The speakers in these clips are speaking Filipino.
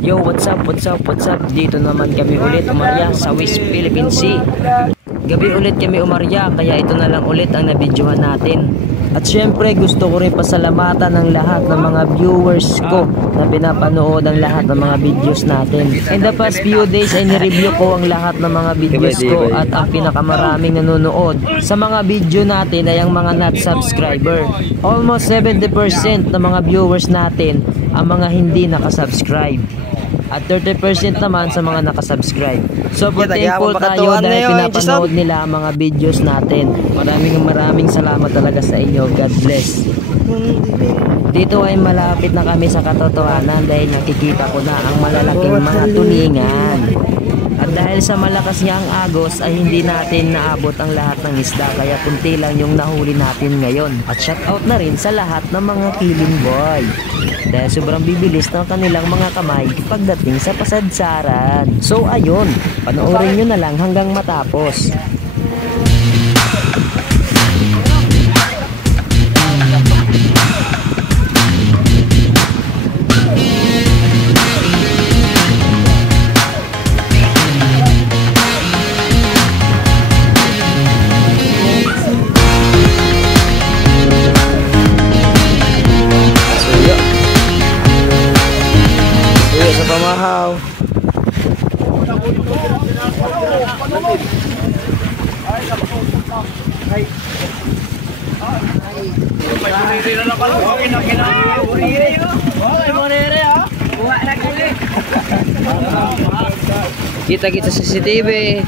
Yo, what's up? Dito naman kami ulit umarya sa West Philippine Sea. Gabi ulit kami umarya, kaya ito na lang ulit ang nabidyohan natin. At syempre gusto ko rin pasalamatan ng lahat ng mga viewers ko na pinapanood ang lahat ng mga videos natin. In the past few days ay nireview ko ang lahat ng mga videos ko at ang pinakamaraming nanonood sa mga video natin ay ang mga not subscriber. Almost 70% ng mga viewers natin ang mga hindi nakasubscribe. At 30% naman sa mga nakasubscribe. So thankful tayo dahil pinapanood nila ang mga videos natin. Maraming salamat talaga sa inyo. God bless. Dito ay malapit na kami sa katotohanan dahil nakikita ko na ang malalaking mga tulingan. At dahil sa malakas niyang agos ay hindi natin naabot ang lahat ng isda, kaya kunti lang yung nahuli natin ngayon. At shout out na rin sa lahat ng mga killing boy dahil sobrang bibilis ng kanilang mga kamay pagdating sa pasadsaran. So ayun, panoorin nyo na lang hanggang matapos. Pamahaw. Kita sa CCTV.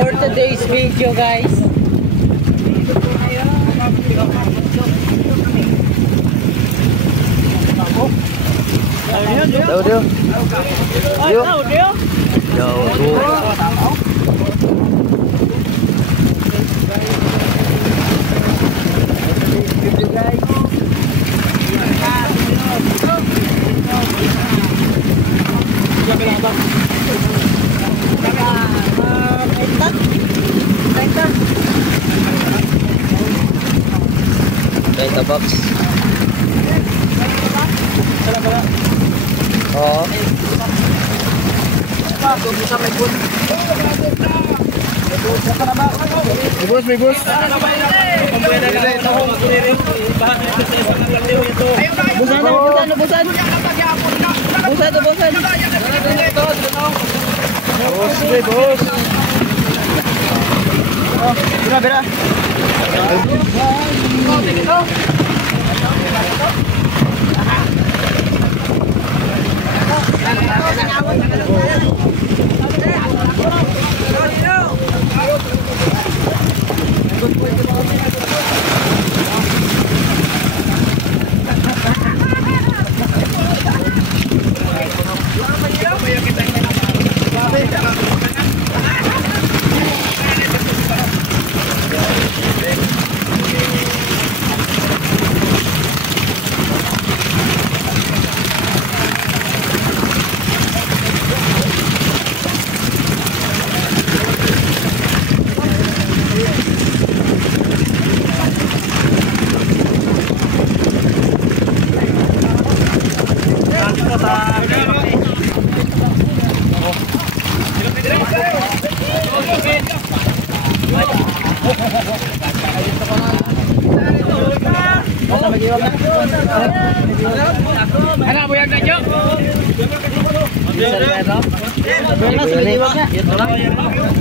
For today's video, guys, Benta box. Oo. May bus. Bus. Bira.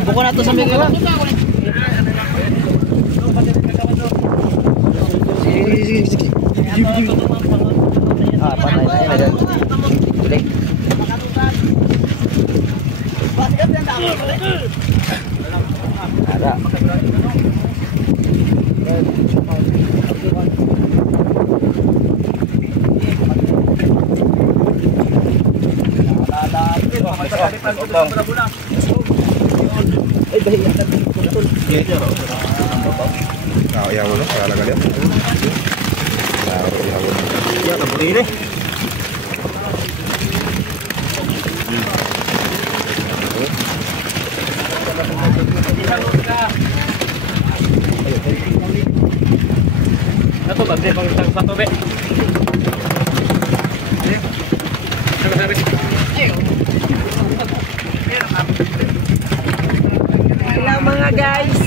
Buko na to sa mga. Ah, patay na yan. Tulik. Ada. Ayaw mo, kaya lang yan. Ayaw mo. Ya, nabuli ini. Ito ba din pang satu be. Hello mga guys.